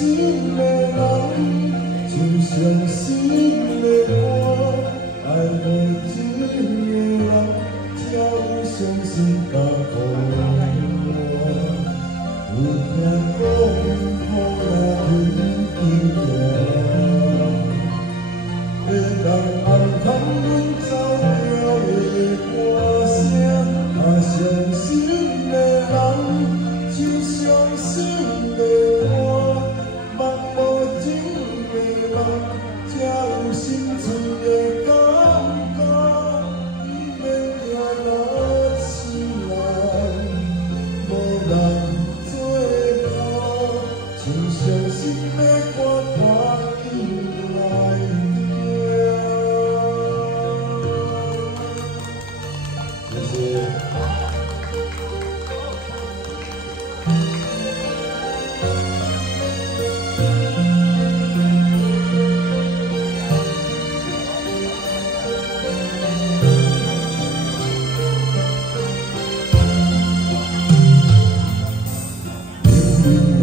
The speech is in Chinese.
信的人，就相信的我，爱无情的人，才有相信甲苦我。有听讲，雨来天晴，会人暗藏阮走了的歌声，啊，相信的人。 就相信的我，梦无情的梦，才有心碎的感觉。伊免惊若醒来，无人做伴，就相信的歌看起来听。谢谢。 明明的